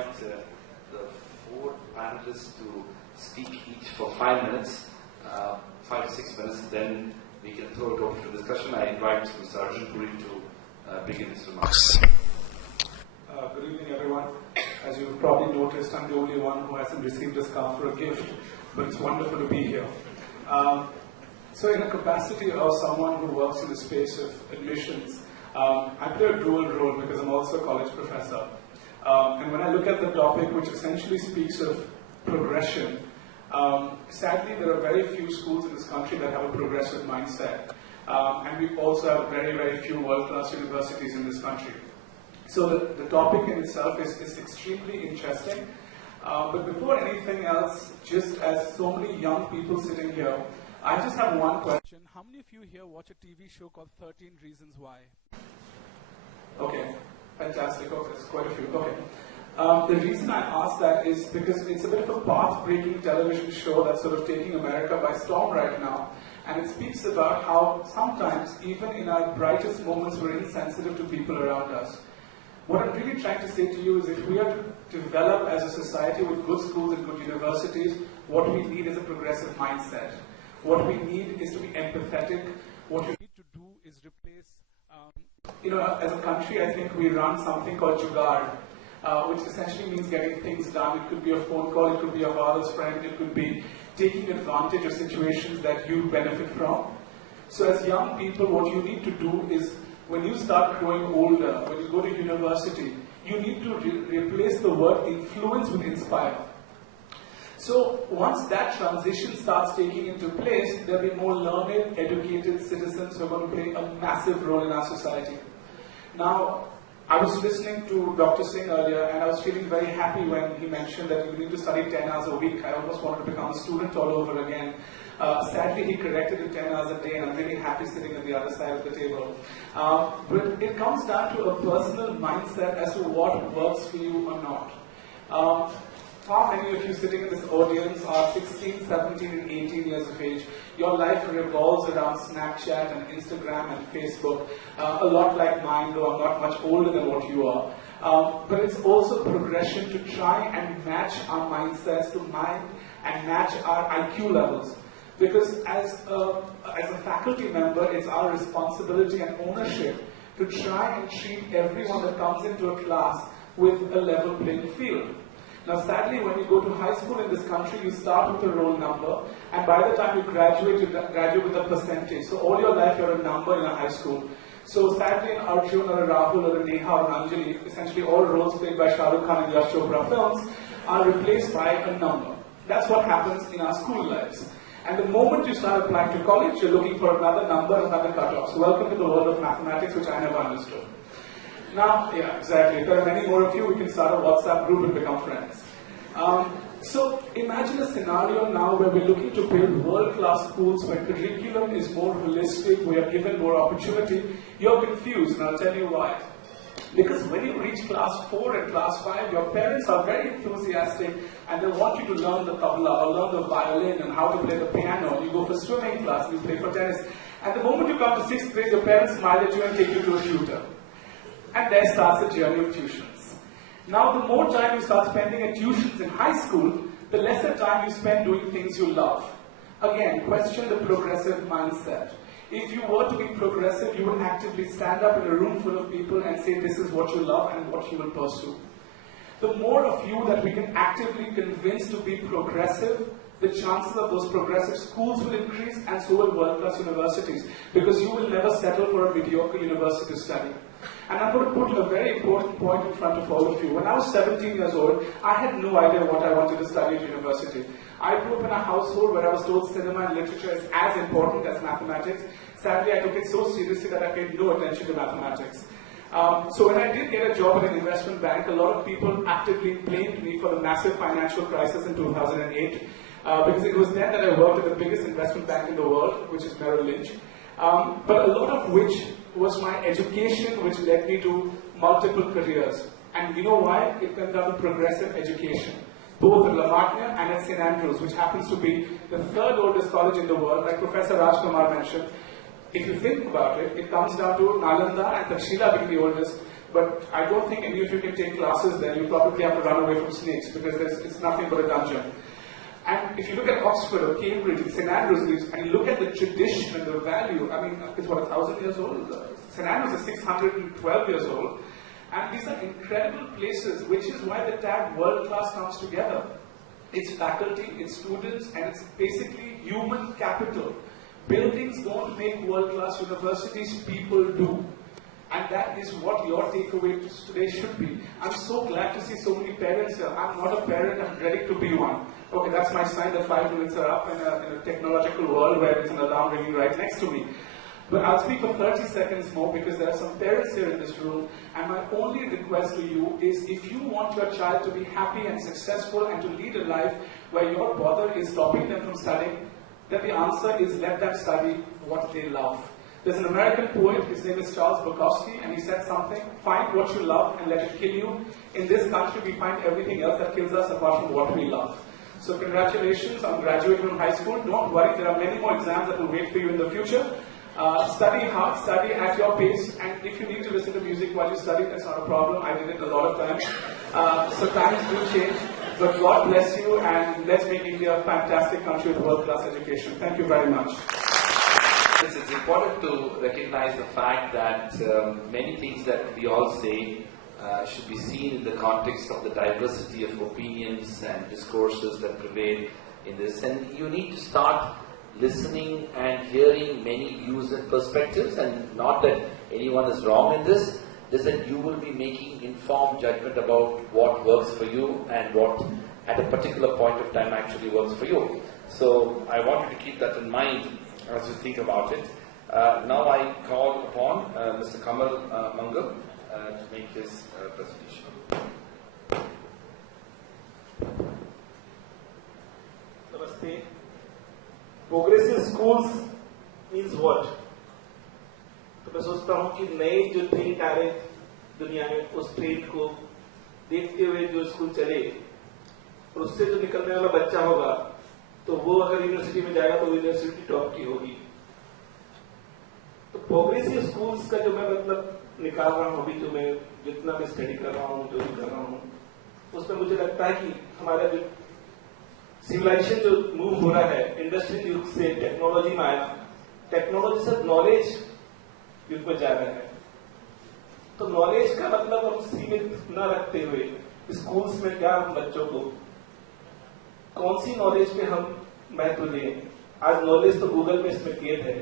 invite the 4 panelists to speak each for 5 minutes, 5 to 6 minutes, then we can throw it open to discussion. I invite Mr. Arjun Puri to begin his remarks. Good evening, everyone. As you've probably noticed, I'm the only one who hasn't received a scarf for a gift, but it's wonderful to be here. So in a capacity of someone who works in the space of admissions, I play a dual role because I'm also a college professor. And when I look at the topic, which essentially speaks of progression, sadly there are very few schools in this country that have a progressive mindset. And we also have very, very few world-class universities in this country. So the topic in itself is extremely interesting. But before anything else, just as so many young people sitting here, I just have one question. How many of you here watch a TV show called 13 Reasons Why? Okay, fantastic. Okay, there's quite a few. Okay. The reason I ask that is because it's a bit of a path-breaking television show that's sort of taking America by storm right now. And it speaks about how sometimes, even in our brightest moments, we're insensitive to people around us. What I'm really trying to say to you is if we are to develop as a society with good schools and good universities, what we need is a progressive mindset. What we need is to be empathetic. What we need to do is replace, as a country, I think we run something called jugaad, which essentially means getting things done. It could be a phone call, it could be a father's friend, it could be taking advantage of situations that you benefit from. So as young people, what you need to do is, when you start growing older, when you go to university, you need to replace the word influence with inspire. So once that transition starts taking into place, there'll be more learned, educated citizens who are going to play a massive role in our society. Now, I was listening to Dr. Singh earlier, and I was feeling very happy when he mentioned that you need to study 10 hours a week. I almost wanted to become a student all over again. Sadly, he corrected it 10 hours a day, and I'm really happy sitting at the other side of the table. But it comes down to a personal mindset as to what works for you or not. How many of you sitting in this audience are 16, 17, and 18 years of age? Your life revolves around Snapchat and Instagram and Facebook, a lot like mine, though I'm not much older than what you are. But it's also progression to try and match our mindsets to mind and match our IQ levels. Because as a faculty member, it's our responsibility and ownership to try and treat everyone that comes into a class with a level playing field. Now sadly, when you go to high school in this country, you start with a roll number, and by the time you graduate with a percentage. So all your life you're a number in a high school. So sadly, an Arjun or a Rahul or a Neha or an Anjali, essentially all roles played by Shah Rukh Khan and Yash Chopra films, are replaced by a number. That's what happens in our school lives. And the moment you start applying to college, you're looking for another number, another cutoff. So welcome to the world of mathematics, which I never understood. Now, yeah, exactly. If there are many more of you, we can start a WhatsApp group and become friends. So imagine a scenario now where we're looking to build world-class schools where curriculum is more holistic, we are given more opportunity. You're confused, and I'll tell you why. Because when you reach class 4 and class 5, your parents are very enthusiastic and they want you to learn the tabla or learn the violin and how to play the piano. You go for swimming class, you play for tennis. And the moment you come to 6th grade, your parents smile at you and take you to a tutor. And there starts the journey of tuitions. Now, the more time you start spending at tuitions in high school, the lesser time you spend doing things you love. Again, question the progressive mindset. If you were to be progressive, you would actively stand up in a room full of people and say this is what you love and what you will pursue. The more of you that we can actively convince to be progressive, the chances of those progressive schools will increase, and so will world-class universities, because you will never settle for a mediocre university study. And I'm going to put a very important point in front of all of you. When I was 17 years old, I had no idea what I wanted to study at university. I grew up in a household where I was told cinema and literature is as important as mathematics. Sadly, I took it so seriously that I paid no attention to mathematics. So when I did get a job at an investment bank, a lot of people actively blamed me for the massive financial crisis in 2008. Because it was then that I worked at the biggest investment bank in the world, which is Merrill Lynch. But a lot of which was my education, which led me to multiple careers. And you know why? It went down to progressive education. Both at La Martiniere and at St. Andrews, which happens to be the third oldest college in the world, like Professor Rajkumar mentioned. If you think about it, it comes down to Nalanda and Takshila being the oldest. But I don't think any of you can take classes there. You probably have to run away from snakes because it's nothing but a dungeon. And if you look at Oxford or Cambridge, St Andrews, and you look at the tradition and the value, I mean, it's what, 1,000 years old? St Andrews is 612 years old. And these are incredible places, which is why the tag world class comes together. It's faculty, it's students, and it's basically human capital. Buildings don't make world class universities, people do. And that is what your takeaway today should be. I'm so glad to see so many parents here. I'm not a parent, I'm ready to be one. Okay, that's my sign that 5 minutes are up in a technological world where it's an alarm ringing right next to me. But I'll speak for 30 seconds more because there are some parents here in this room. And my only request to you is if you want your child to be happy and successful and to lead a life where your bother is stopping them from studying, then the answer is let them study what they love. There's an American poet, his name is Charles Bukowski, and he said something, find what you love and let it kill you. In this country, we find everything else that kills us apart from what we love. So congratulations on graduating from high school. Don't worry, there are many more exams that will wait for you in the future. Study hard, study at your pace, and if you need to listen to music while you study, that's not a problem. I did it a lot of times. So times do change, but God bless you, and let's make India a fantastic country with world-class education. Thank you very much. It's important to recognize the fact that many things that we all say should be seen in the context of the diversity of opinions and discourses that prevail in this. And you need to start listening and hearing many views and perspectives, and not that anyone is wrong in this, just that you will be making informed judgment about what works for you and what at a particular point of time actually works for you. So I want you to keep that in mind as you think about it. Now I call upon Mr. Kamal Mangal to make his presentation. Namaste. Progressive schools means what? तो मैं सोचता हूँ कि नए जो trend आ रहे दुनिया में, उस ट्रेंड को देखते हुए जो स्कूल चले और उससे जो निकलने वाला बच्चा होगा, तो वो अगर यूनिवर्सिटी में जाएगा तो यूनिवर्सिटी टॉप की होगी. तो प्रोग्रेसिव स्कूल्स का जो मैं मतलब निकाल रहा हूँ अभी, जो मैं जितना भी स्टडी कर रहा हूँ, जो भी कर रहा हूँ, उसमें मुझे लगता है कि हमारा जो सिविलाइजेशन जो मूव हो रहा है इंडस्ट्रियल युग से टेक्नोलॉजी में आया, टेक्नोलॉजी से नॉलेज युग में जा रहा है. तो नॉलेज का मतलब हम सीमित न रखते हुए स्कूल्स में क्या हम बच्चों को कौन सी नॉलेज पे हम महत्व दें. आज नॉलेज तो गूगल में इसमें केत है,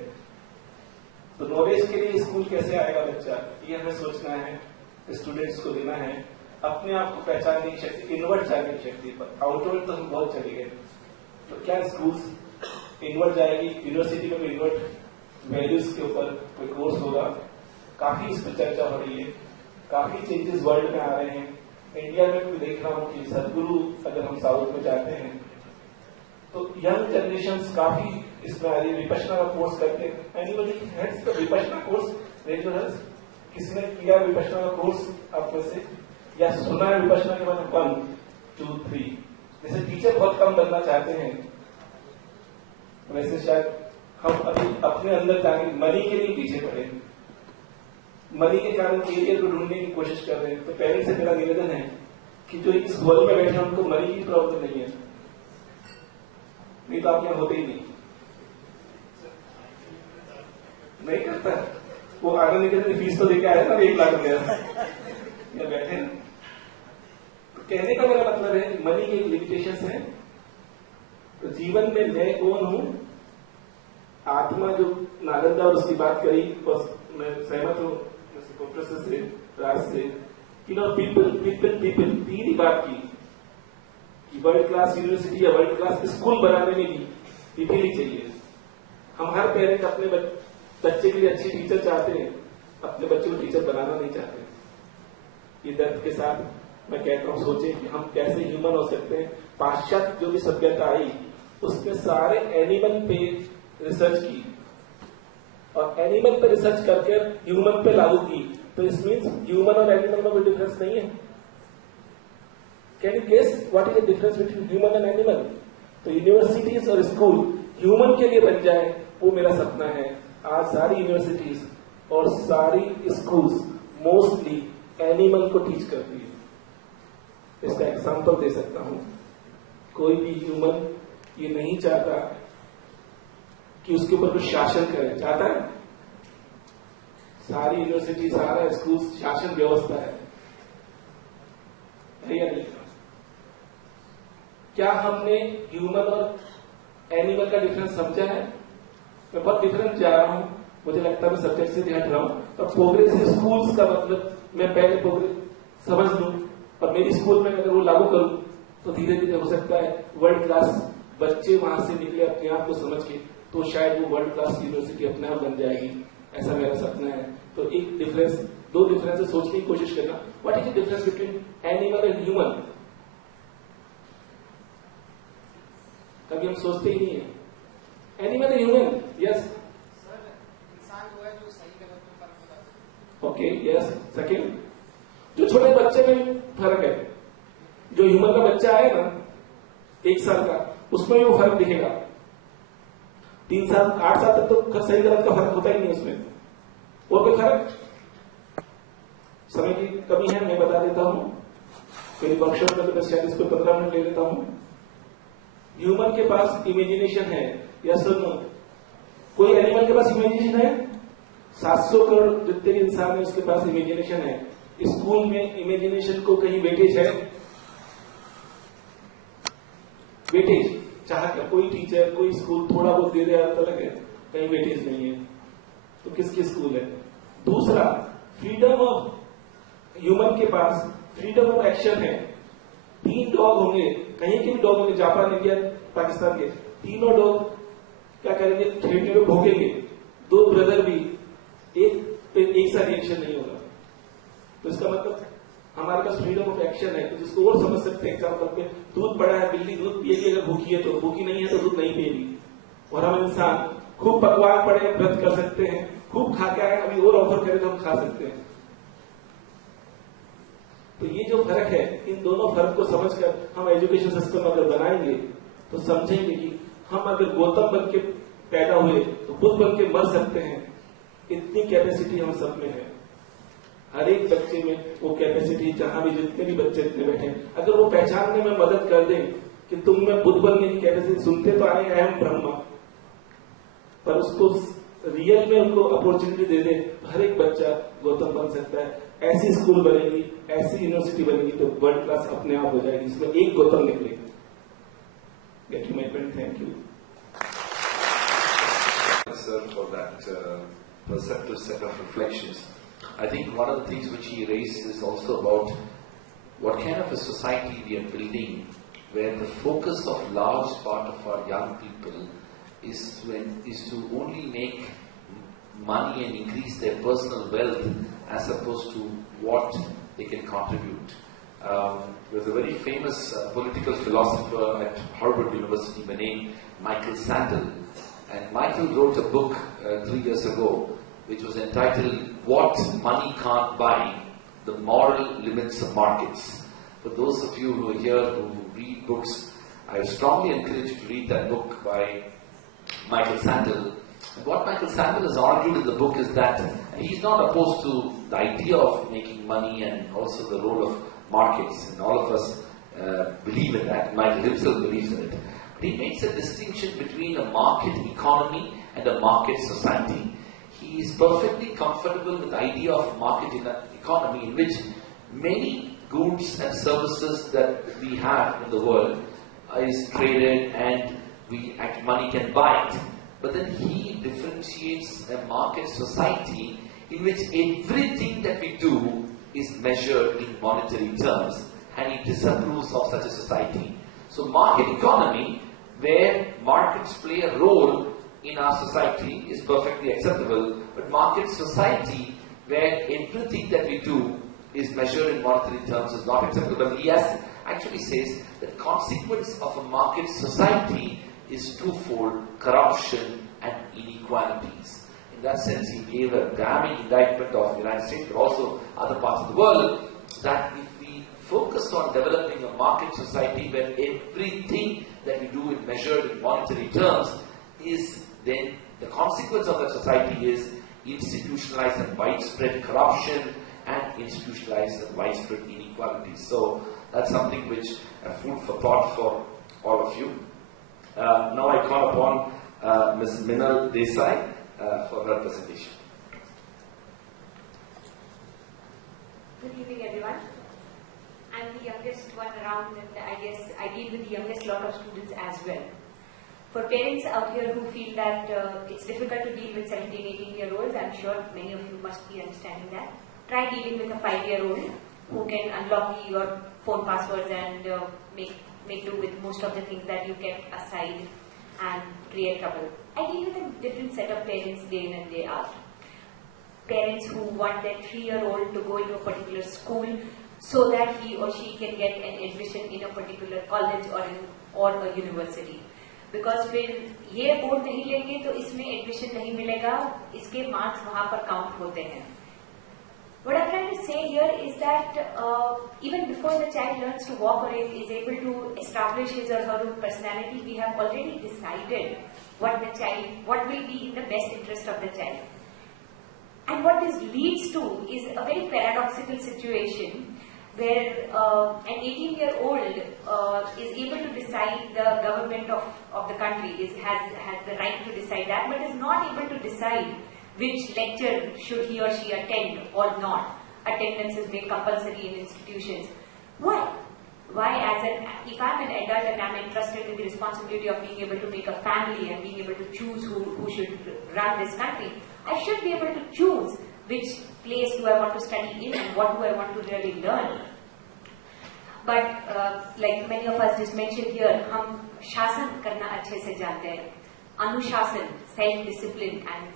तो नॉलेज के लिए स्कूल कैसे आएगा बच्चा, ये हमें सोचना है, स्टूडेंट्स को देना है. अपने आप को पहचानने की शक्ति, इनवर्ट जानने की शक्ति पर. आउटवर्ड तो हम बहुत चले गए, तो क्या स्कूल्स इनवर्ट जाएगी. यूनिवर्सिटी में भी इनवर्ट वैल्यूज के ऊपर कोई कोर्स होगा. काफी इस पर चर्चा हो रही है, काफी चेंजेस वर्ल्ड में आ रहे हैं. इंडिया में भी देख रहा हूँ कि सदगुरु अगर हम साउथ में जाते हैं तो यंग जनरेशन काफी इसमें आ रही है. विपश्यना का कोर्स करते हैं. Anybody has the Vipassana course? किसी ने किया विपश्यना का कोर्स आप में से, या सुना है विपश्यना के बारे में? 1, 2, 3. जैसे टीचर बहुत कम बनना चाहते हैं, वैसे शायद हम अभी अपने अंदर जाने मनी के लिए पीछे पड़े, मनी के कारण कैरियर को ढूंढने की कोशिश कर रहे हैं. तो पेरेंट्स से मेरा निवेदन है कि जो इस हॉल में बैठे हैं उनको मनी की प्रॉब्लम नहीं है, नहीं तो आप यहाँ होते ही नहीं करता. वो आगे निकलने फीस तो लेके आया था 1 लाख रुपया, यहाँ बैठे हैं. तो कहने का मेरा मतलब है कि मनी की लिमिटेशंस है. तो जीवन में मैं कौन हूं, आत्मा जो नालंदा और उसकी बात करी, बस मैं सहमत हूं प्रोफेसर से, राज से, कि नो पीपल पीपल पीपल. तीन ही बात की कि वर्ल्ड क्लास यूनिवर्सिटी या वर्ल्ड क्लास स्कूल बनाने में भी पीपल ही चाहिए. हम हर पेरेंट अपने बच्चे के लिए अच्छी टीचर चाहते हैं, अपने बच्चे को टीचर बनाना नहीं चाहते. ये दर्द के साथ मैं कहता हूं, सोचें कि हम कैसे ह्यूमन हो सकते हैं. पाश्चात्य जो भी सभ्यता आई उसने सारे एनिमल पे रिसर्च की और एनिमल पे रिसर्च करके ह्यूमन पे लागू की. तो इस मीन्स ह्यूमन और एनिमल में कोई डिफरेंस नहीं है. Can you guess what is the difference between human and animal? तो यूनिवर्सिटीज और स्कूल ह्यूमन के लिए बन जाए, वो मेरा सपना है. आज सारी यूनिवर्सिटीज और सारी स्कूल्स मोस्टली एनिमल को टीच करती है। इसका एग्जांपल दे सकता हूं। कोई भी ह्यूमन ये नहीं चाहता कि उसके ऊपर कुछ शासन करे, चाहता है? सारी यूनिवर्सिटी, सारा स्कूल शासन व्यवस्था है या नहीं? क्या हमने ह्यूमन और एनिमल का डिफरेंस समझा है? मैं बहुत डिफरेंस जा रहा हूं, मुझे लगता है मैं सब्जेक्ट से हट रहा हूं। तो प्रोग्रेसिव स्कूल्स का मतलब मैं पहले प्रोग्रेस समझ लूं और मेरी स्कूल में अगर वो लागू करूं तो धीरे धीरे हो सकता है वर्ल्ड क्लास बच्चे वहां से निकले अपने आप को समझ के, तो शायद वो वर्ल्ड क्लास यूनिवर्सिटी अपने आप बन जाएगी। ऐसा मेरा सपना है। तो एक डिफरेंस, दो डिफरेंस सोचने की कोशिश करना। What is the difference between animal and human? कभी हम सोचते ही नहीं है। Animal and human, yes okay, yes. Second, जो छोटे बच्चे में फर्क है, जो ह्यूमन का बच्चा है ना 1 साल का, उसमें भी वो फर्क दिखेगा। 3 साल 8 साल तक तो सही गलत का फर्क होता ही नहीं उसमें। और कोई फर्क? समय की कमी है, मैं बता देता हूं। मेरी वर्कशॉप में तो शायद इस पर 15 मिनट ले लेता हूं। ह्यूमन के पास इमेजिनेशन है, यस और नो? कोई एनिमल के पास इमेजिनेशन है? 700 करोड़ जितने भी इंसान है उसके पास इमेजिनेशन है। स्कूल में इमेजिनेशन को कहीं वेटेज है? वेटेज चाह कर कोई टीचर, कोई स्कूल थोड़ा बहुत दे दे तो लगे, कहीं वेटेज नहीं है। तो किसकी स्कूल है? दूसरा, फ्रीडम ऑफ ह्यूमन के पास फ्रीडम ऑफ एक्शन है। 3 डॉग होंगे, कहीं के भी डॉग होंगे, जापान, इंडिया, पाकिस्तान के, तीनों डॉग क्या करेंगे? खेलने में भोगेंगे। 2 ब्रदर भी एक सा रिएक्शन नहीं होगा। तो इसका मतलब हमारे पास फ्रीडम ऑफ एक्शन है। तो जिसको और समझ सकते हैं, एग्जाम्पल पे दूध पड़ा है, बिल्ली दूध पिएगी अगर भूखी है तो, भूखी नहीं है तो दूध नहीं पिएगी। और हम इंसान खूब पकवान पड़े व्रत कर सकते हैं, खूब खा के आए, अभी और ऑफर करें तो हम खा सकते हैं। तो ये जो फर्क है, इन दोनों फर्क को समझकर हम एजुकेशन सिस्टम अगर बनाएंगे तो समझेंगे कि हम अगर गौतम बन के पैदा हुए तो बुद्ध बन के मर सकते हैं। इतनी कैपेसिटी हम सब में है। हर एक बच्चे में वो कैपेसिटी, जहां भी जितने भी बच्चे इतने बैठे, अगर वो पहचानने में मदद कर दें कि तुम में बुद्ध बनने की कैपेसिटी, सुनते तो आए अहम ब्रह्म, पर उसको रियल में उनको अपॉर्चुनिटी दे दे तो हर एक बच्चा गौतम बन सकता है। ऐसी स्कूल बनेगी, ऐसी यूनिवर्सिटी बनेगी तो वर्ल्ड क्लास अपने आप हो जाएगी, इसमें एक गौतम निकलेगा। Gate my point. Thank you sir, for that perceptive set of reflections. I think one of the things which he raised is also about what kind of a society we are building, where the focus of large part of our young people is to only make money and increase their personal wealth as opposed to what they can contribute. There's a very famous political philosopher at Harvard University by name Michael Sandel. And Michael wrote a book 3 years ago which was entitled What Money Can't Buy, The Moral Limits of Markets. For those of you who are here who read books, I strongly encourage you to read that book by Michael Sandel. And what Michael Sandel has argued in the book is that he's not opposed to the idea of making money and also the role of markets. And all of us believe in that. Michael himself believes in it. He makes a distinction between a market economy and a market society. He is perfectly comfortable with the idea of market economy in which many goods and services that we have in the world is traded and money can buy it. But then he differentiates a market society in which everything that we do is measured in monetary terms, and he disapproves of such a society. So market economy, where markets play a role in our society, is perfectly acceptable, but market society, where everything that we do is measured in monetary terms, is not acceptable. He actually says that consequence of a market society is twofold: corruption and inequalities. In that sense, he gave a damning indictment of the United States, but also other parts of the world, that if we focus on developing a market society where everything that we do is measured in monetary terms, then the consequence of that society is institutionalized and widespread corruption and institutionalized and widespread inequalities. So that's something which food for thought for all of you. Now I call upon Ms. Minal Desi for her presentation. Good evening, everyone. I'm the youngest one around, and I guess I deal with the youngest lot of students as well. For parents out here who feel that it's difficult to deal with 17, 18-year-olds, I'm sure many of you must be understanding that. Try dealing with a 5-year-old who can unlock your phone passwords and make do with most of the things that you kept aside and create trouble. I deal with a different set of parents day in and day out. Parents who want their 3-year-old to go into a particular school so that he or she can get an admission in a particular college or a university. Because फिर ये board नहीं लेंगे तो इसमें admission नहीं मिलेगा, इसके marks वहाँ पर काउंट होते हैं. What I'm trying to say here is that even before the child learns to walk or is able to establish his or her own personality, we have already decided what will be in the best interest of the child. And what this leads to is a very paradoxical situation where an 18-year-old is able to decide the government of the country, has the right to decide that, but is not able to decide which lecture should he or she attend or not. Attendance is made compulsory in institutions. Why? If I'm an adult and I'm entrusted with the responsibility of being able to make a family and being able to choose who should run this country, I should be able to choose which place do I want to study in and what do I want to really learn. But like many of us just mentioned here, हम शासन करना अच्छे से जानते हैं. अनुशासन, self-discipline and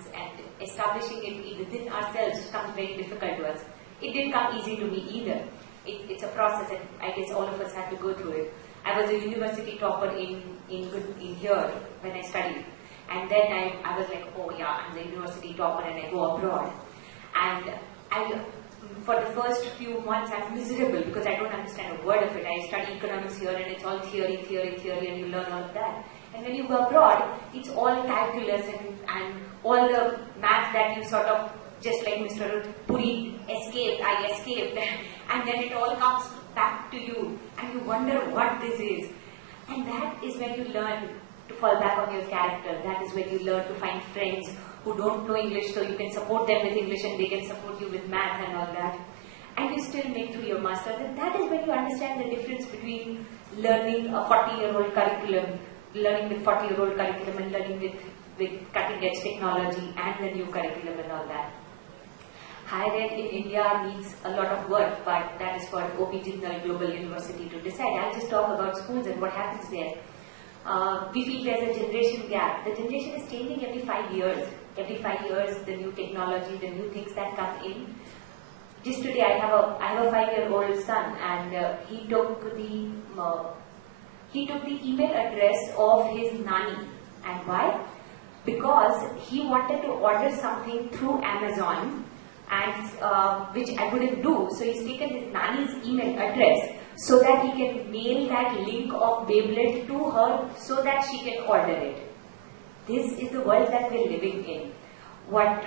establishing it within ourselves comes very difficult to us. It didn't come easy to me either. It's a process and I guess all of us have to go through it. I was a university topper in here when I studied. And then I was like, oh yeah, I'm the university topper and I go abroad. And for the first few months I'm miserable because I don't understand a word of it. I study economics here and it's all theory and you learn all of that. And when you go abroad, it's all calculus and all the math that you sort of, just like Mr. Puri escaped, I escaped, and then it all comes back to you and you wonder what this is. And that is when you learn to fall back on your character. That is when you learn to find friends who don't know English so you can support them with English and they can support you with math and all that. And you still make through your masters. And that is when you understand the difference between learning a 40-year-old curriculum, learning with 40-year-old curriculum and learning with cutting-edge technology and the new curriculum and all that. Higher ed in India needs a lot of work, but that is for OP Jindal Global University to decide. I'll just talk about schools and what happens there. We feel there's a generation gap. The generation is changing every 5 years. Every 5 years, the new technology, the new things that come in. Just today, I have a 5-year-old son, and he took the email address of his nanny. And why? Because he wanted to order something through Amazon, and which I wouldn't do. So he's taken his nanny's email address so that he can mail that link of Beyblade to her so that she can order it. This is the world that we're living in. What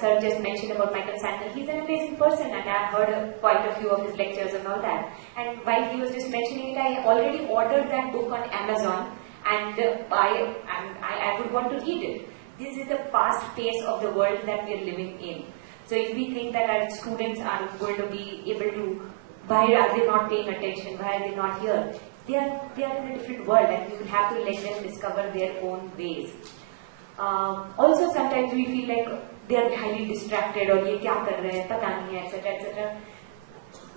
Sir just mentioned about Michael Sandler, he's an amazing person and I've heard quite a few of his lectures and all that. And while he was just mentioning it, I already ordered that book on Amazon and I would want to read it. This is the fast pace of the world that we're living in. So if we think that our students are going to be able to, why are they not paying attention, why are they not here? They are in a different world and we will have to let them discover their own ways. Also sometimes we feel like they are highly distracted or ye kya kar rahe hain, pata nahi hai, etc. etc.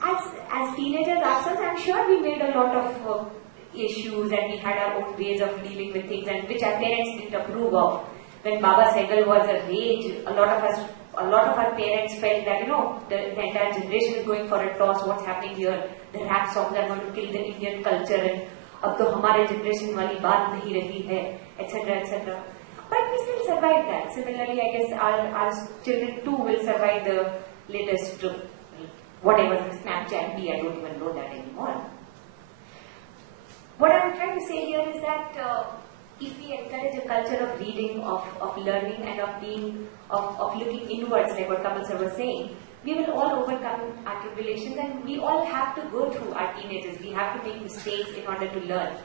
As teenagers ourselves, I'm sure we made a lot of issues and we had our own ways of dealing with things and which our parents didn't approve of. When Baba Sehgal was a rage, a lot of our parents felt that, the entire generation is going for a toss, what's happening here, the rap songs are going to kill the Indian culture and ab to hamare generation wali baat nahi rahi hai, etc. etc. But we still survived that. Similarly, I guess our children too will survive the latest, whatever the Snapchat be, I don't even know that anymore. What I'm trying to say here is that if we encourage a culture of reading, of learning and of looking inwards, like what Kamal sir was saying, We will all overcome our tribulations, and we all have to go through our teenagers. We have to make mistakes in order to learn.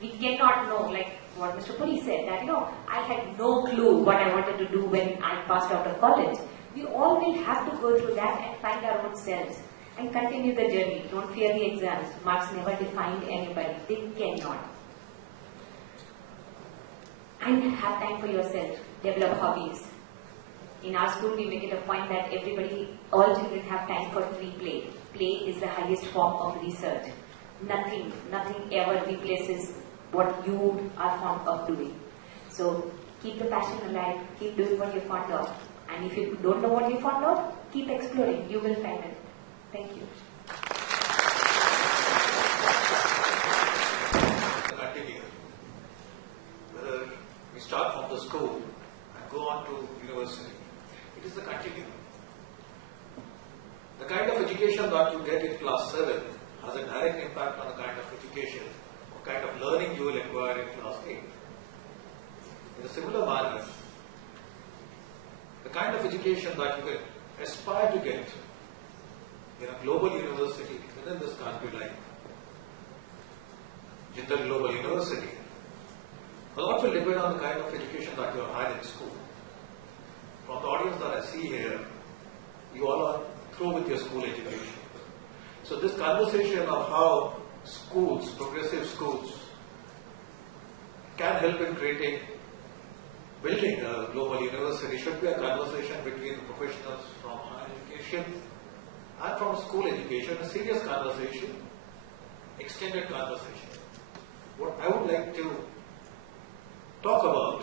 We cannot know, like what Mr. Puri said, that I had no clue what I wanted to do when I passed out of college. We all will have to go through that and find our own selves and continue the journey. Don't fear the exams. Marks never define anybody. They cannot. And have time for yourself. Develop hobbies. In our school, we make it a point that all children have time for free play. Play is the highest form of research. Nothing ever replaces what you are fond of doing. So keep the passion alive, keep doing what you're fond of. And if you don't know what you're fond of, keep exploring. You will find it. Thank you. Continue. Whether we start from the school and go on to university, it is the continuum. The kind of education that you get in class 7 has a direct impact on the kind of education or kind of learning you will acquire in class 8. In a similar manner, the kind of education that you can aspire to get in a global university within this country like Jindal Global University, a lot will depend on the kind of education that you have had in school. From the audience that I see here, you all are through with your school education. So this conversation of how schools, progressive schools, can help in building a global university should be a conversation between the professionals from higher education and from school education, a serious conversation, extended conversation. What I would like to talk about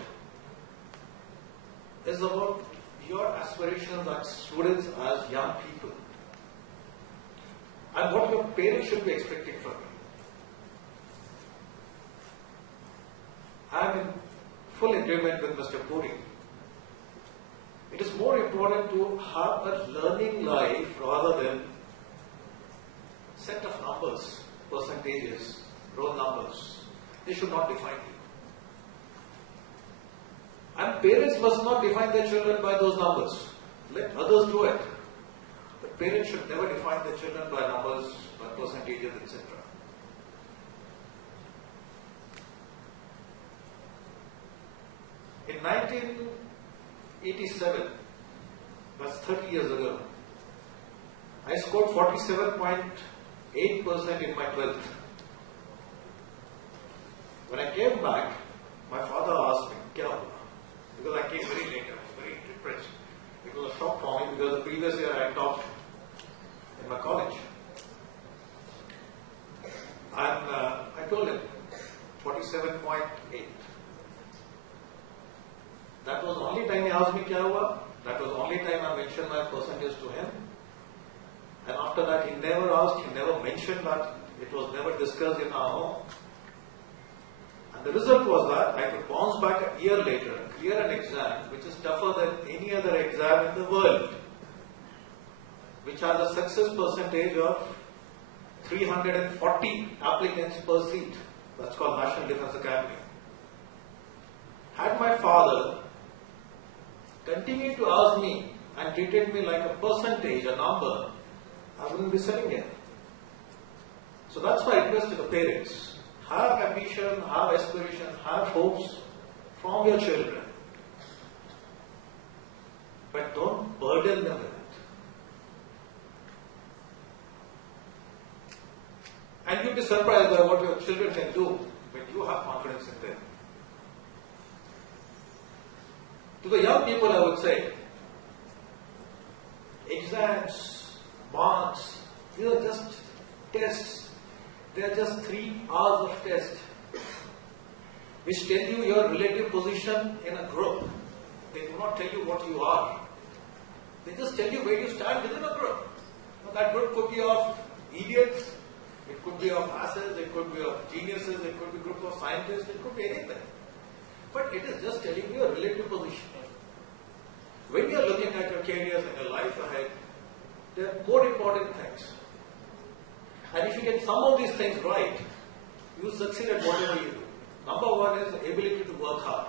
is about your aspirations as students, as young people, and what your parents should be expecting from you. I am in full agreement with Mr. Puri. It is more important to have a learning life rather than set of numbers, percentages, roll numbers. They should not define you. And parents must not define their children by those numbers. Let others do it. But parents should never define their children by numbers, by percentages, etc. In 1987, that's 30 years ago, I scored 47.8% in my 12th. When I came back, my father asked me, "Kya hua?" Because I came very late, I was very depressed. It was a shock for me because the previous year I topped in my college. And I told him, 47.8. That was the only time he asked me kya hua. That was the only time I mentioned my percentage to him. And after that he never asked, he never mentioned that. It was never discussed in our home. And the result was that I could bounce back a year later, clear an exam which is tougher than any other exam in the world, which has a success percentage of 340 applicants per seat. That's called National Defence Academy. Had my father continued to ask me and treated me like a percentage, a number, I wouldn't be sitting here. So that's my request to the parents. Have ambition, have aspiration, have hopes from your children. But don't burden them with it. And you'll be surprised by what your children can do when you have confidence in them. To the young people, I would say, exams, marks, these are just tests. They are just 3 hours of test, which tell you your relative position in a group. They do not tell you what you are. They just tell you where you stand within a group. Now, that group could be of idiots, it could be of asses, it could be of geniuses, it could be a group of scientists, it could be anything. But it is just telling you your relative position. When you are looking at your careers and your life ahead, there are more important things. And if you get some of these things right, you succeed at whatever you do. Number 1 is the ability to work hard.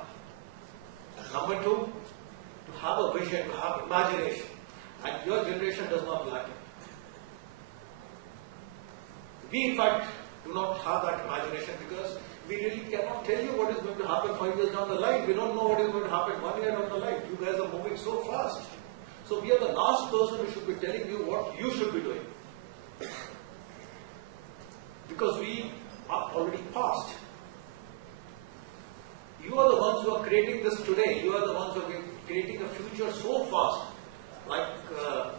And number 2, to have a vision, to have imagination. And your generation does not lack it. We, in fact, do not have that imagination because we really cannot tell you what is going to happen 5 years down the line. We don't know what is going to happen 1 year down the line. You guys are moving so fast. So we are the last person who should be telling you what you should be doing. Because we are already past. You are the ones who are creating this today. You are the ones who are creating a future so fast. Like the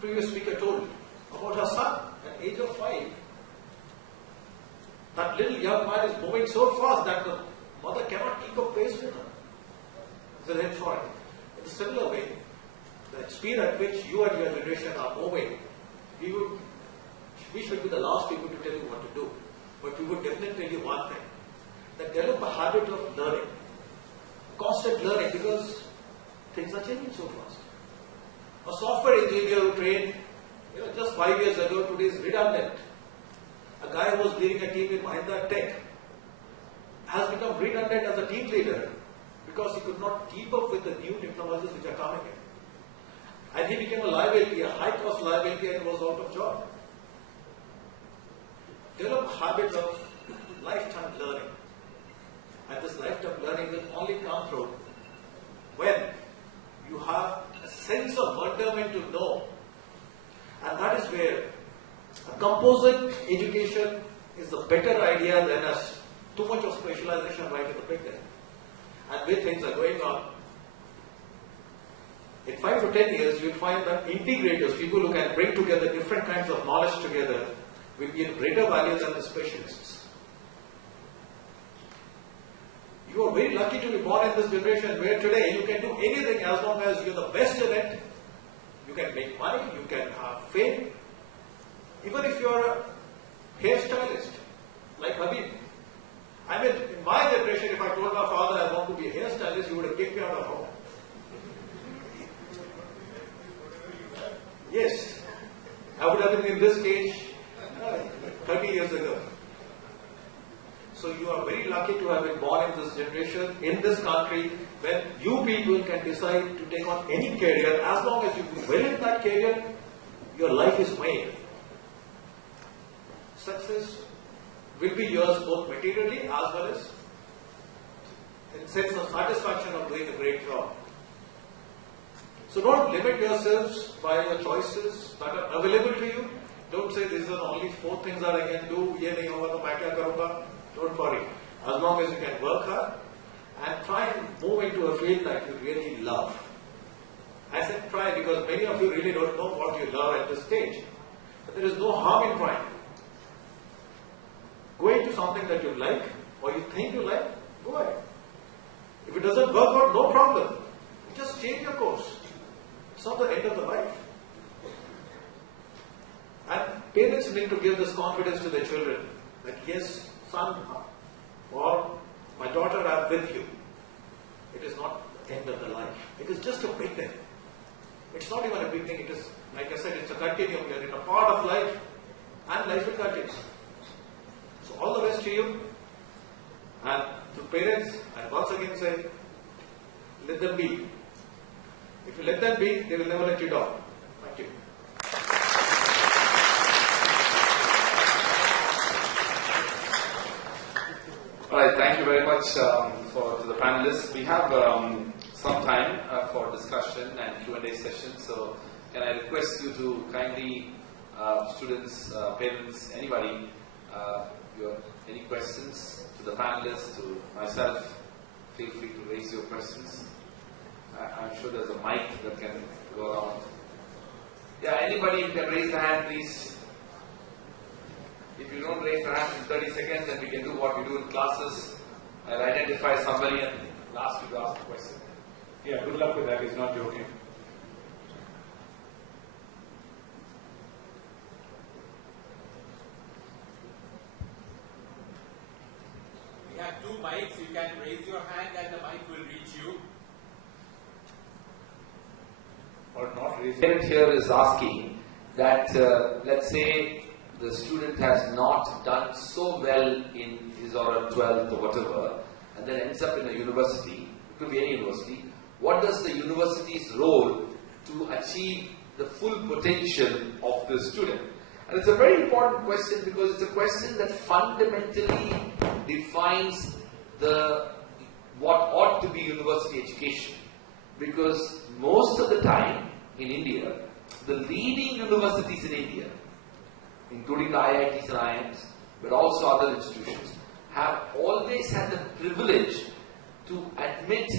previous speaker told about her son at the age of 5. That little young man is moving so fast that the mother cannot keep up pace with her. So then for it. In a similar way, the speed at which you and your generation are moving, we should be the last people to tell you what to do. But we would definitely tell you one thing. That develop a habit of learning. Constant learning because things are changing so fast. A software engineer who trained just 5 years ago today is redundant. A guy who was leading a team in Mahindra Tech has become redundant as a team leader because he could not keep up with the new technologies which are coming in. And he became a liability, a high-cost liability, and was out of job. Develop a habit of lifetime learning. And this lifetime learning will only come through when you have a sense of wonderment to know. And that is where a composite education is a better idea than too much of specialization right at the beginning. And where things are going on, in 5 to 10 years, you'll find that integrators, people who can bring together different kinds of knowledge together, will be in greater value than the specialists. You are very lucky to be born in this generation where today you can do anything as long as you're the best in it. You can make money, you can have fame. Even if you're a hairstylist, like Habib. I mean, in my generation, if I told my father I want to be a hairstylist, he would have kicked me out of home. Yes, I would have been in this stage 30 years ago. So you are very lucky to have been born in this generation, in this country, when you people can decide to take on any career. As long as you do well in that career, your life is made. Success will be yours both materially as well as in sense of satisfaction of doing a great job. So don't limit yourselves by the choices that are available to you. Don't say these are the only 4 things that I can do. Ye nahi hoga to main kya karunga. Don't worry. As long as you can work hard and try and move into a field that you really love. I said try because many of you really don't know what you love at this stage. But there is no harm in trying. Go into something that you like or you think you like, go ahead. If it doesn't work out, no problem. Just change your course. It's not the end of the life. And parents need to give this confidence to their children that yes, son or my daughter, I am with you. It is not the end of the life. It is just a beginning. It's not even a beginning. It is, like I said, it's a continuum. We are in a part of life and life will continue. So all the best to you. And to parents, I once again say, let them be. If you let them be, they will never let you down. Thank you. All right, thank you very much to the panelists. We have some time for discussion and Q&A session. So can I request you to kindly, students, parents, anybody, any questions to the panelists, to myself, feel free to raise your questions. I'm sure there's a mic that can go around. Yeah, anybody, you can raise the hand, please. If you don't raise your hand in 30 seconds, then we can do what we do in classes. I'll identify somebody and ask you to ask a question. Yeah, good luck with that. He's not joking. We have 2 mics. You can raise your hand and the mic will reach you. Or not raise The parent here is asking that, let's say, the student has not done so well in his or her 12th or whatever, and then ends up in a university, it could be any university. What does the university's role to achieve the full potential of the student? And it's a very important question because it's a question that fundamentally defines what ought to be university education. Because most of the time in India, the leading universities in India, including the IITs and IIMs, but also other institutions, have always had the privilege to admit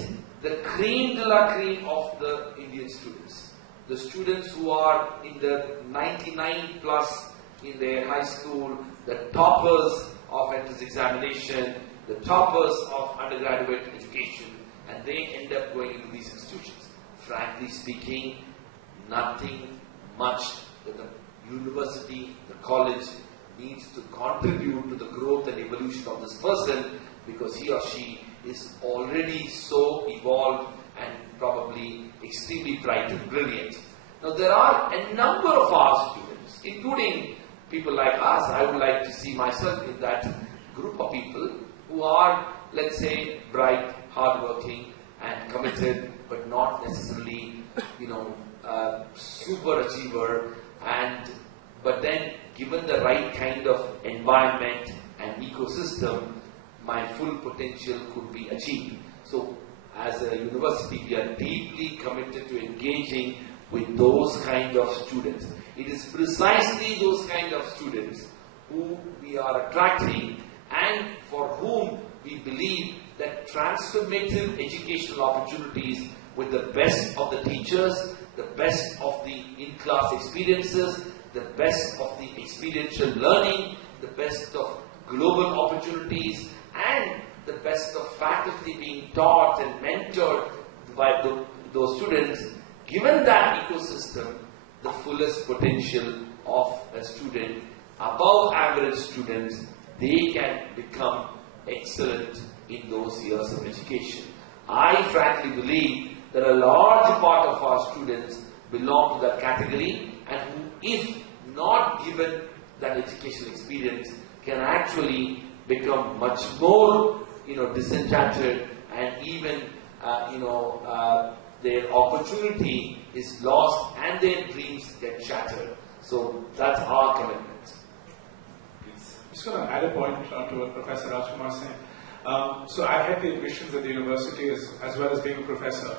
the creme de la creme of the Indian students. The students who are in the 99 plus in their high school, the toppers of entrance examination, the toppers of undergraduate education, and they end up going into these institutions. Frankly speaking, nothing much that the university, the college needs to contribute to the growth and evolution of this person, because he or she is already so evolved and probably extremely bright and brilliant. Now there are a number of our students, including people like us. I would like to see myself in that group of people who are, let's say, bright, hardworking and committed, but not necessarily, super achiever, but then given the right kind of environment and ecosystem, my full potential could be achieved. So as a university, we are deeply committed to engaging with those kind of students. It is precisely those kind of students who we are attracting and for whom we believe that transformative educational opportunities with the best of the teachers, the best of the in-class experiences, the best of the experiential learning, the best of global opportunities, and the best of faculty being taught and mentored by those students. Given that ecosystem, the fullest potential of a student, above average students, they can become excellent in those years of education. I frankly believe that a large part of our students belong to that category, and who, if not given that educational experience, can actually become much more, disenchanted, and even, their opportunity is lost and their dreams get shattered. So that's our commitment. I'm just going to add a point to what Professor Rajkumar said. So I had the ambitions at the university as well as being a professor.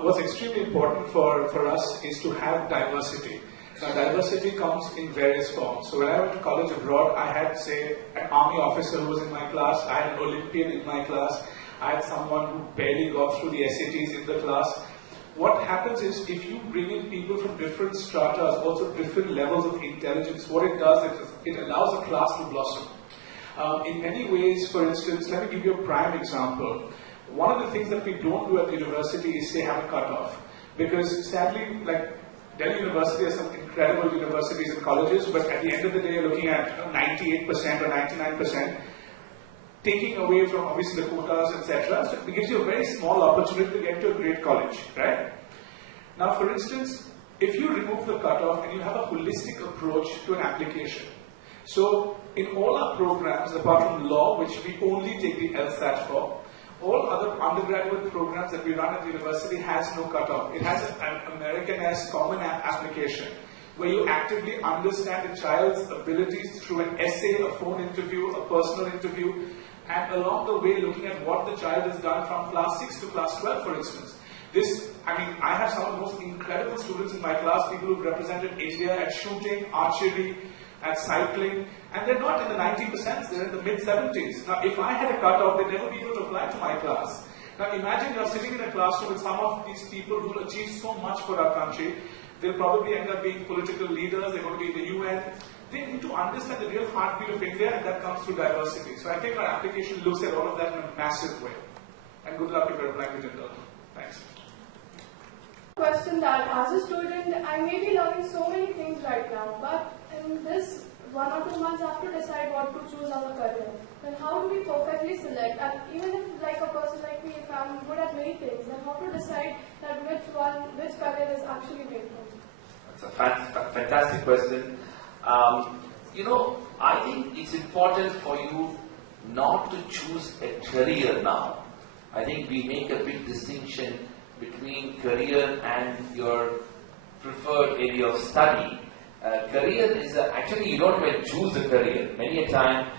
What's extremely important for us is to have diversity. Now, diversity comes in various forms. So when I went to college abroad, I had, say, an army officer who was in my class, I had an Olympian in my class, I had someone who barely got through the SATs in the class. What happens is, if you bring in people from different strata, also different levels of intelligence, what it does is it allows a class to blossom. In many ways, for instance, let me give you a prime example. One of the things that we don't do at the university is, say, have a cutoff. Because sadly, like Delhi University has some incredible universities and colleges, but at the end of the day, you're looking at 98% or 99%, taking away from obviously the quotas, etc. So it gives you a very small opportunity to get to a great college, right? Now, for instance, if you remove the cutoff and you have a holistic approach to an application. So, in all our programs, apart from law, which we only take the LSAT for, all other undergraduate programs that we run at the university has no cutoff. It has an Americanized common application where you actively understand a child's abilities through an essay, a phone interview, a personal interview, and along the way looking at what the child has done from class 6 to class 12, for instance. I have some of the most incredible students in my class, people who've represented India at shooting, archery, at cycling, and they're not in the 90%, they're in the mid-70s. Now, if I had a cutoff, they'd never be able to apply to my class. Now, imagine you're sitting in a classroom with some of these people who will achieve so much for our country. They'll probably end up being political leaders, they're going to be in the UN. They need to understand the real heartbeat of India, and that comes through diversity. So I think our application looks at all of that in a massive way. And good luck if you're applying with Minal. Thanks. Question that as a student, I may be learning so many things right now, but in this 1 or 2 months, I have to decide what to choose as a career. Then how do we perfectly select? And even if, like a person like me, if I'm good at many things, then how to decide that which career is actually made for me? That's a fantastic question. I think it's important for you not to choose a career now. I think we make a big distinction between career and your preferred area of study. Career is actually you don't even choose a career. Many a time,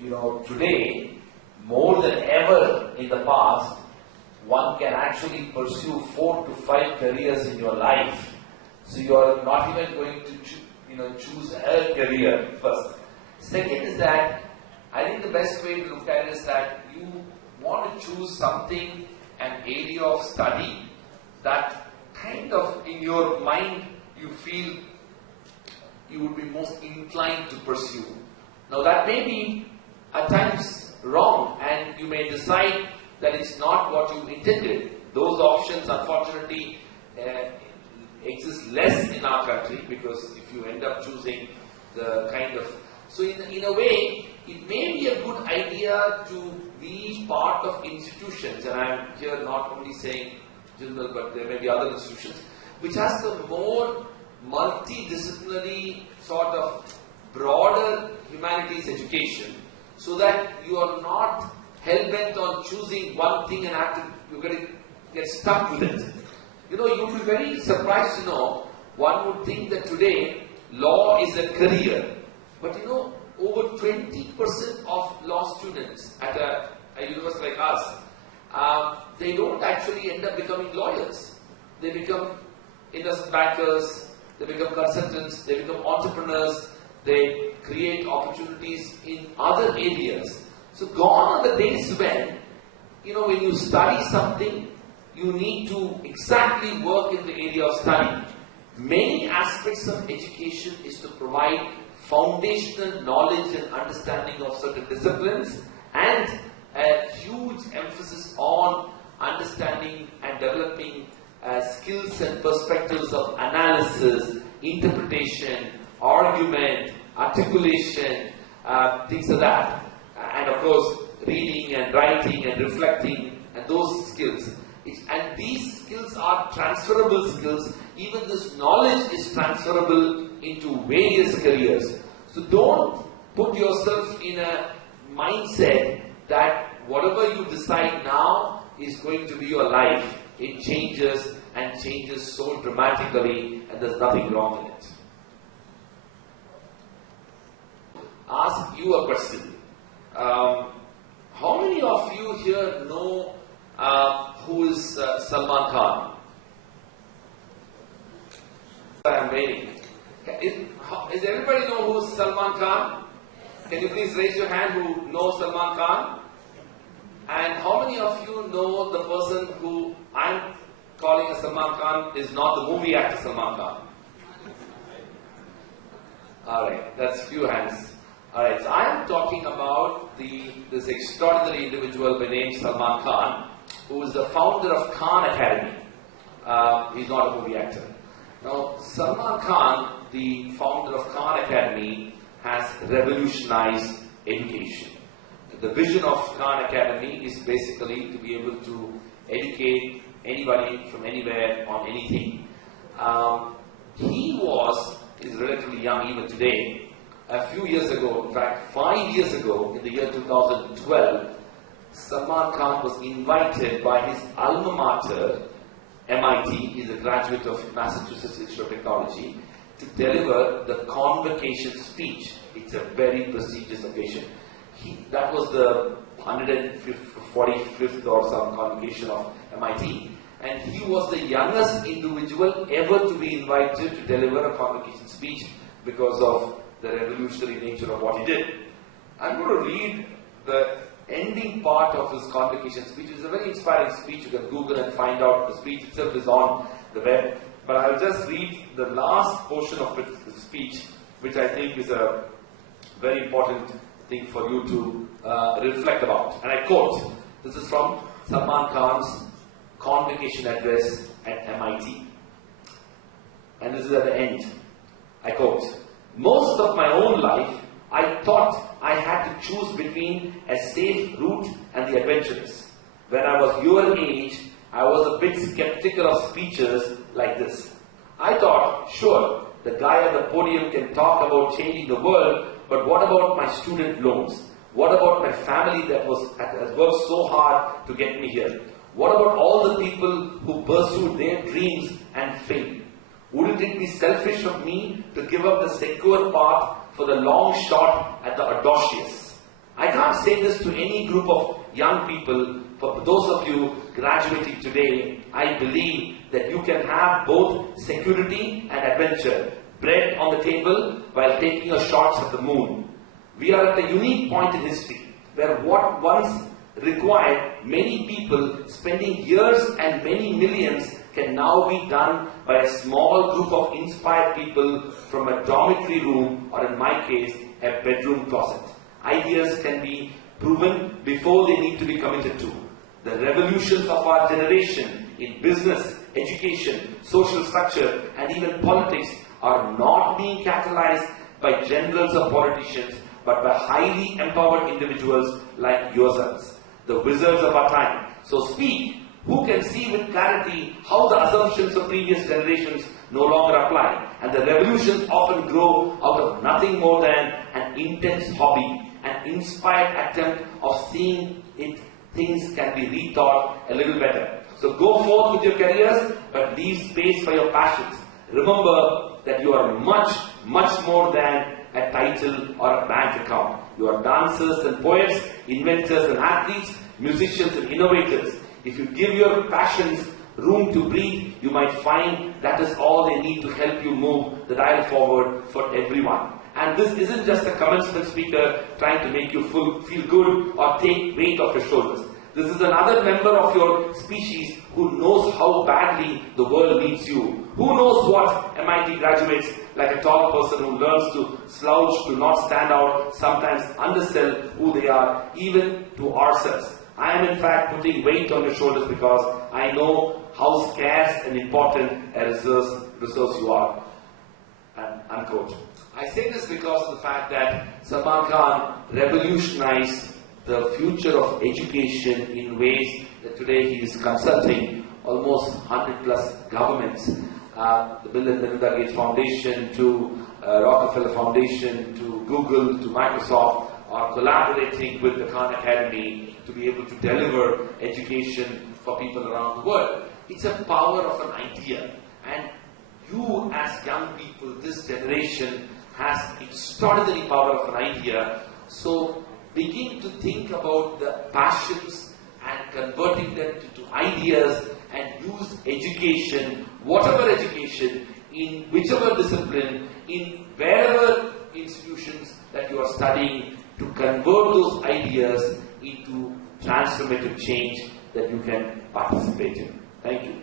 you know, today more than ever in the past, one can actually pursue 4 to 5 careers in your life. So you are not even going to choose a career first. Second is that I think the best way to look at it is that you want to choose something, an area of study that kind of in your mind you feel you would be most inclined to pursue. Now that may be at times wrong, and you may decide that it's not what you intended. Those options unfortunately exist less in our country, because if you end up choosing the kind of... So in a way, it may be a good idea to be part of institutions, and I'm here not only saying Jindal, but there may be other institutions, which has the more multidisciplinary sort of broader humanities education, so that you are not hell-bent on choosing one thing and you're going to get stuck with it. You know, you'll be very surprised to know, one would think that today law is a career, but you know, over 20% of law students at a university like us, they don't actually end up becoming lawyers. They become investment bankers, they become consultants, they become entrepreneurs, they create opportunities in other areas. So gone are the days when, you know, when you study something, you need to exactly work in the area of study. Many aspects of education is to provide foundational knowledge and understanding of certain disciplines, and a huge emphasis on understanding and developing skills and perspectives of analysis, interpretation, argument, articulation, things like that. And of course, reading and writing and reflecting, and those skills. And these skills are transferable skills. Even this knowledge is transferable into various careers. So don't put yourself in a mindset that whatever you decide now is going to be your life. It changes, and changes so dramatically, and there's nothing wrong in it. Ask you a question. How many of you here know who is Salman Khan? I'm waiting. Is everybody know who is Salman Khan? Can you please raise your hand who knows Salman Khan? And how many of you know the person who I'm calling a Salman Khan is not the movie actor Salman Khan? Alright, that's few hands. Alright, so I am talking about this extraordinary individual by name Salman Khan, who is the founder of Khan Academy. He's not a movie actor. Now, Salman Khan, the founder of Khan Academy, has revolutionized education. The vision of Khan Academy is basically to be able to educate anybody from anywhere on anything. He is relatively young even today. A few years ago, in fact 5 years ago, in the year 2012, Salman Khan was invited by his alma mater, MIT, he's a graduate of Massachusetts Institute of Technology, to deliver the convocation speech. It's a very prestigious occasion. That was the 145th or some convocation of MIT, and he was the youngest individual ever to be invited to deliver a convocation speech because of the revolutionary nature of what he did. I'm going to read the ending part of his convocation speech. It's a very inspiring speech. You can Google and find out. The speech itself is on the web. But I'll just read the last portion of the speech, which I think is a very important thing for you to reflect about. And I quote, this is from Salman Khan's convocation address at MIT. And this is at the end. I quote, "Most of my own life, I thought I had to choose between a safe route and the adventurous. When I was your age, I was a bit skeptical of speeches like this. I thought, sure, the guy at the podium can talk about changing the world, but what about my student loans? What about my family that has worked so hard to get me here? What about all the people who pursued their dreams and failed? Wouldn't it be selfish of me to give up the secure path for the long shot at the audacious? I can't say this to any group of young people. For those of you graduating today, I believe that you can have both security and adventure, bread on the table while taking a shots at the moon. We are at a unique point in history where what once required many people spending years and many millions can now be done by a small group of inspired people from a dormitory room, or in my case, a bedroom closet. Ideas can be proven before they need to be committed to. The revolutions of our generation in business, education, social structure, and even politics are not being catalyzed by generals or politicians, but by highly empowered individuals like yourselves, the wizards of our time. So speak. Who can see with clarity how the assumptions of previous generations no longer apply, and the revolutions often grow out of nothing more than an intense hobby, an inspired attempt of seeing it things can be rethought a little better. So go forth with your careers, but leave space for your passions. Remember that you are much, much more than a title or a bank account. You are dancers and poets, inventors and athletes, musicians and innovators. If you give your passions room to breathe, you might find that is all they need to help you move the dial forward for everyone. And this isn't just a commencement speaker trying to make you feel good or take weight off your shoulders. This is another member of your species who knows how badly the world needs you. Who knows what MIT graduates, like a tall person who learns to slouch, to not stand out, sometimes undersell who they are, even to ourselves. I am in fact putting weight on your shoulders because I know how scarce and important a resource you are. And unquote. I say this because of the fact that Salman Khan revolutionized the future of education in ways that today he is consulting almost 100 plus governments. The Bill and Melinda Gates Foundation, to Rockefeller Foundation, to Google, to Microsoft, are collaborating with the Khan Academy to be able to deliver education for people around the world. It's a power of an idea. And you as young people, this generation, has extraordinary power of an idea. So begin to think about the passions and converting them into ideas, and use education, whatever education, in whichever discipline, in wherever institutions that you are studying, to convert those ideas into transformative change that you can participate in. Thank you.